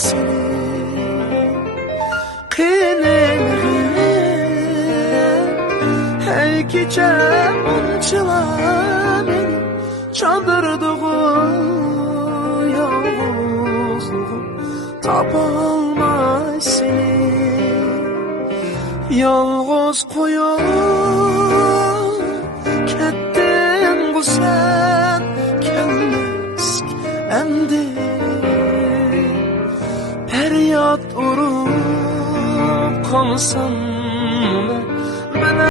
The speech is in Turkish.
seni. Qiyinligim her gece unutlar beni, çandırdığım yalnızlığım tapalmay seni. Yalnız koyup kettin bu sen, kelmez endi feryat urup kalsam